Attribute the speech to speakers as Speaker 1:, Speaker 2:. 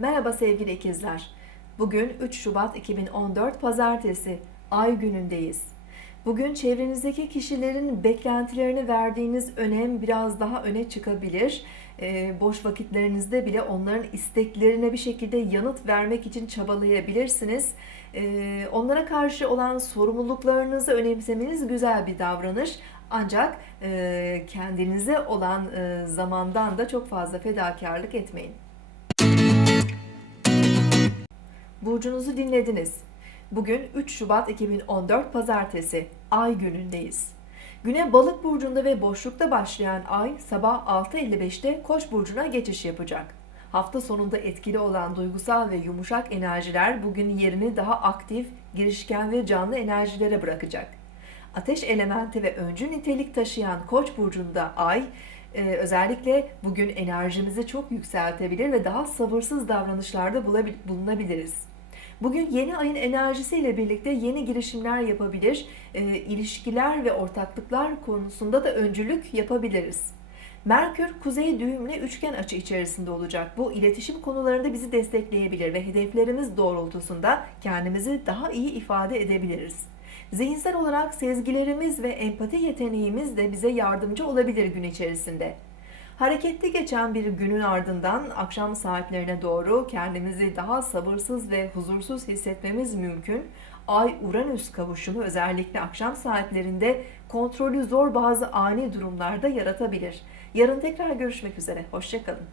Speaker 1: Merhaba sevgili ikizler. Bugün 3 Şubat 2014 Pazartesi. Ay günündeyiz. Bugün çevrenizdeki kişilerin beklentilerini verdiğiniz önem biraz daha öne çıkabilir. Ee, boş vakitlerinizde bile onların isteklerine bir şekilde yanıt vermek için çabalayabilirsiniz. Ee, onlara karşı olan sorumluluklarınızı önemsemeniz güzel bir davranış. Ancak e, kendinize olan e, zamandan da çok fazla fedakarlık etmeyin. Burcunuzu dinlediniz. Bugün 3 Şubat 2014 Pazartesi, Ay günündeyiz. Güne Balık burcunda ve boşlukta başlayan Ay sabah 6.55'te Koç burcuna geçiş yapacak. Hafta sonunda etkili olan duygusal ve yumuşak enerjiler bugün yerini daha aktif, girişken ve canlı enerjilere bırakacak. Ateş elementi ve öncü nitelik taşıyan Koç burcunda Ay e, özellikle bugün enerjimizi çok yükseltebilir ve daha sabırsız davranışlarda bulunabiliriz. Bugün yeni ayın enerjisiyle birlikte yeni girişimler yapabilir, e, ilişkiler ve ortaklıklar konusunda da öncülük yapabiliriz. Merkür kuzey düğümle üçgen açı içerisinde olacak. Bu iletişim konularında bizi destekleyebilir ve hedeflerimiz doğrultusunda kendimizi daha iyi ifade edebiliriz. Zihinsel olarak sezgilerimiz ve empati yeteneğimiz de bize yardımcı olabilir gün içerisinde. Hareketli geçen bir günün ardından akşam saatlerine doğru kendimizi daha sabırsız ve huzursuz hissetmemiz mümkün. Ay-Uranüs kavuşumu özellikle akşam saatlerinde kontrolü zor bazı ani durumlarda yaratabilir. Yarın tekrar görüşmek üzere. Hoşçakalın.